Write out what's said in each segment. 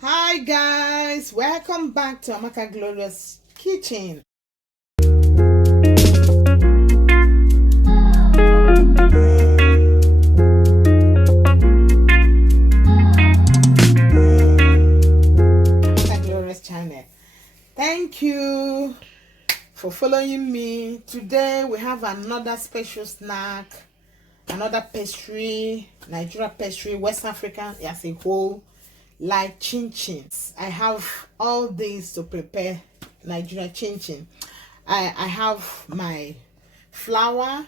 Hi guys, welcome back to Amaka Glorious kitchen. Amaka Glorious channel. Thank you for following me. Today we have another special snack, another pastry, Nigeria pastry, West African as a whole, like chin chins. I have all these to prepare Nigeria chin chin. I have my flour,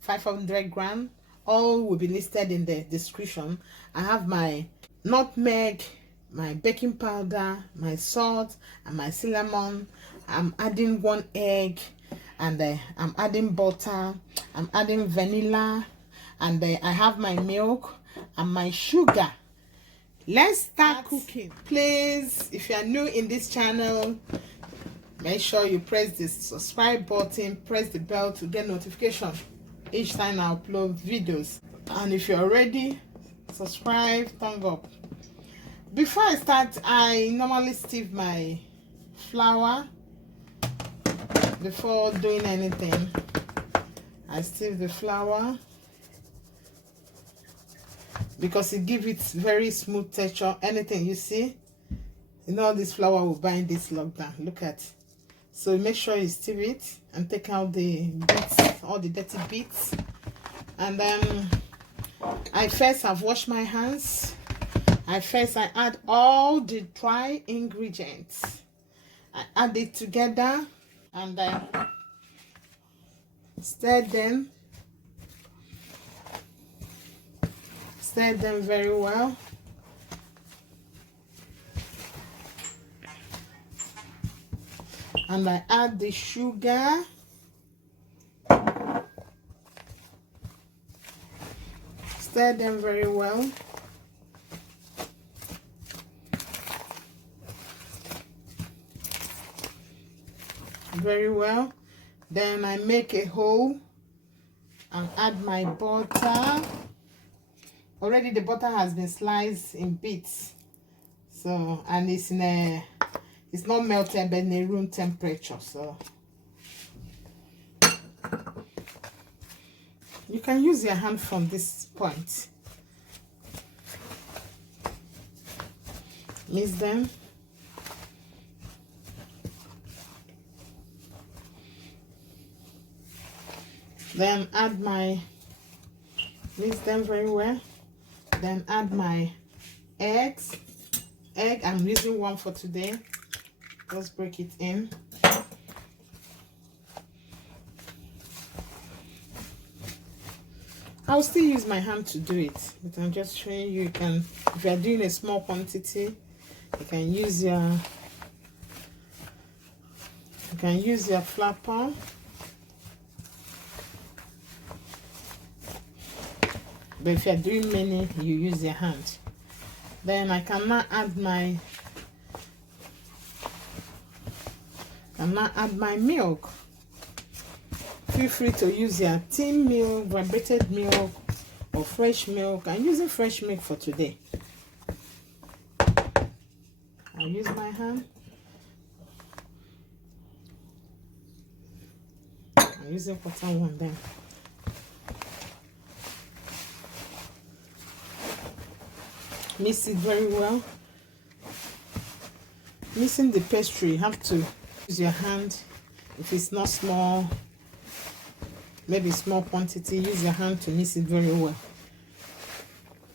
500 gram. All will be listed in the description. I have my nutmeg, my baking powder, my salt, and my cinnamon. I'm adding 1 egg, and I'm adding butter. I'm adding vanilla, and I have my milk and my sugar. Let's start cooking. Please, if you are new in this channel, make sure you press the subscribe button, press the bell to get notification each time I upload videos. And if you're already subscribed, thumb up. Before I start, I normally sieve my flour before doing anything. I sieve the flour because it gives it very smooth texture. Anything you see, you know, this flour will bind this lockdown. Look at. So make sure you sieve it and take out the bits, all the dirty bits. And then I've washed my hands. I add all the dry ingredients. I add it together and stir them. Stir them very well. And I add the sugar. Stir them very well. Very well. Then I make a hole and add my butter. Already the butter has been sliced in bits, so, and it's not melted but in a room temperature, so you can use your hand from this point. Mix them. Then mix them very well. Then add my eggs. I'm using 1 for today. Just break it in. I'll still use my hand to do it, but I'm just showing you. You can, if you are doing a small quantity, you can use your flour pan. But if you're doing many, you use your hand. Then I can now add my milk. Feel free to use your tin milk, vibrated milk, or fresh milk. I'm using fresh milk for today. I'll use my hand. I'm using quarter one then. Mix it very well. Mixing the pastry, you have to use your hand. If it's not small, maybe small quantity, use your hand to mix it very well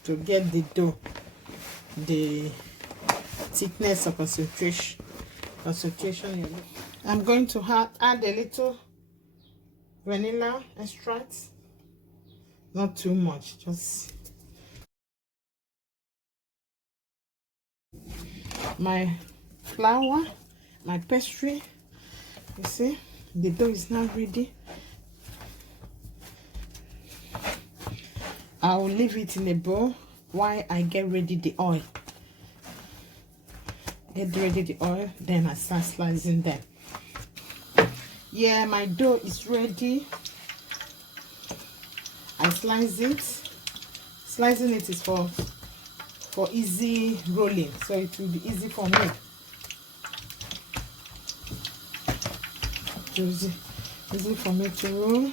to get the dough, the thickness or concentration. I'm going to add a little vanilla extract, not too much, just my flour, my pastry. You see, the dough is now ready. I will leave it in a bowl while I get ready the oil. Then I start slicing them. Yeah, my dough is ready. I slice it. Slicing it is for for easy rolling, so it will be easy for me. Easy for me to roll.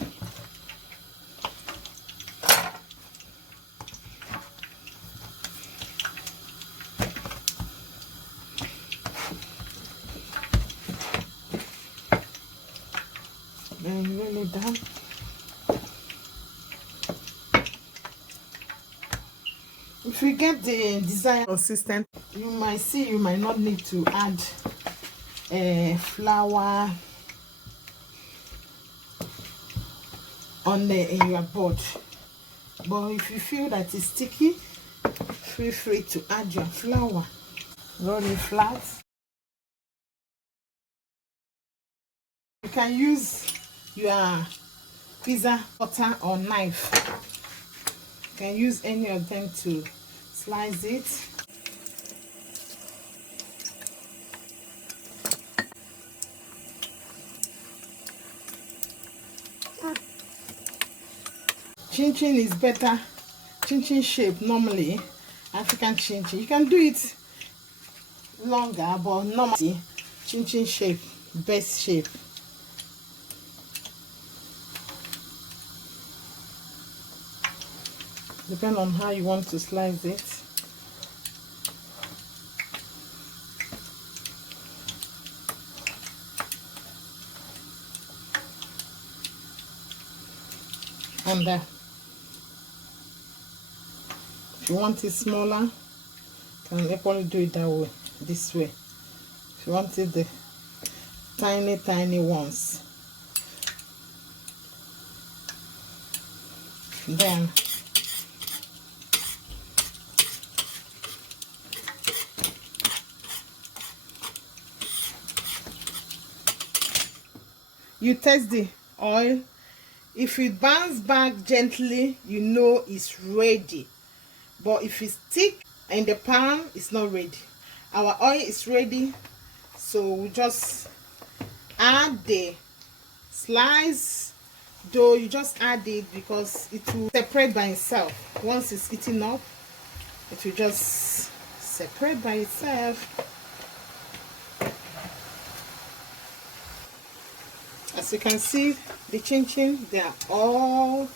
Then roll it down. If you get the desired consistent, you might see you might not need to add flour on in your board. But if you feel that it's sticky, feel free to add your flour. Roll it flat. You can use your pizza cutter or knife. You can use any of them to slice it. Chin chin is better. Chin chin shape normally, African chin chin. You can do it longer, but normally chin chin shape, best shape. Depend on how you want to slice it. And if you want it smaller, you can equally do it that way, this way. If you want it the tiny ones, then you test the oil. If it bounces back gently, you know it's ready. But if it's thick in the pan, it's not ready. Our oil is ready, so we just add the slice dough. You just add it because it will separate by itself. Once it's eaten up, it will just separate by itself. As you can see, the chin chin, they have all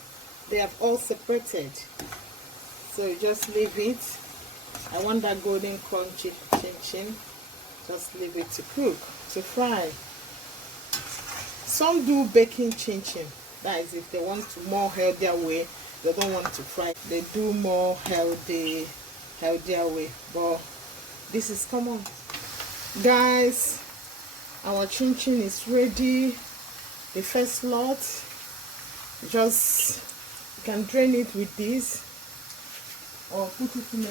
separated. So you just leave it. I want that golden crunchy chin chin. Just leave it to cook, to fry. Some do baking chin chin. That is if they want to more healthier way. They don't want to fry. They do more healthier way. But this is common. Guys, our chin chin is ready. The first lot, just you can drain it with this or put it in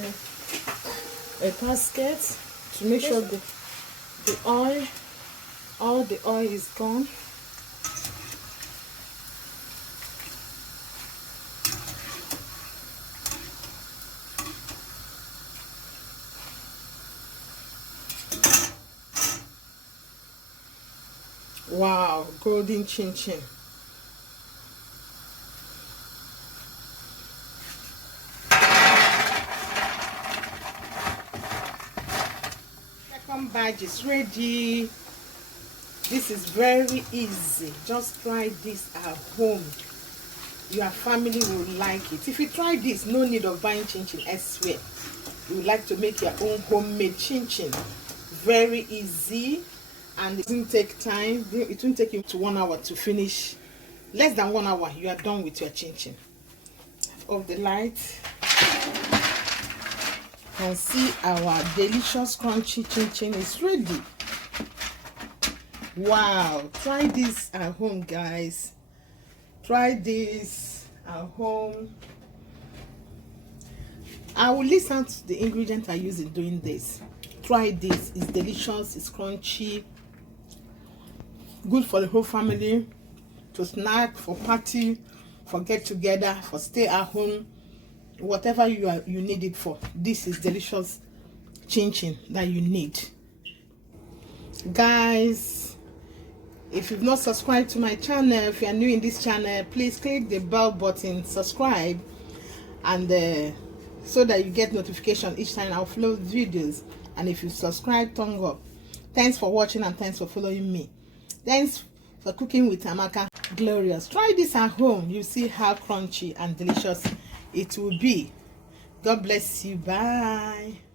a basket to make sure all the oil is gone. Wow, golden chin chin. Second batch is ready. This is very easy. Just try this at home. Your family will like it. If you try this, no need of buying chin chin elsewhere. You would like to make your own homemade chin chin. Very easy. And it won't take time. It won't take you to 1 hour to finish. Less than 1 hour, you are done with your chin chin. Off the light. You can see our delicious crunchy chin chin is ready. Wow! Try this at home, guys. Try this at home. I will list out the ingredients I use in doing this. Try this. It's delicious. It's crunchy. Good for the whole family, to snack, for party, for get together, for stay at home, whatever you need it for. This is delicious chin chin that you need. Guys, if you've not subscribed to my channel, if you are new in this channel, please click the bell button, subscribe, and so that you get notification each time I upload videos. And if you subscribe, thumb up. Thanks for watching and thanks for following me. Thanks for cooking with Amaka Glorious. Try this at home. You see how crunchy and delicious it will be. God bless you. Bye.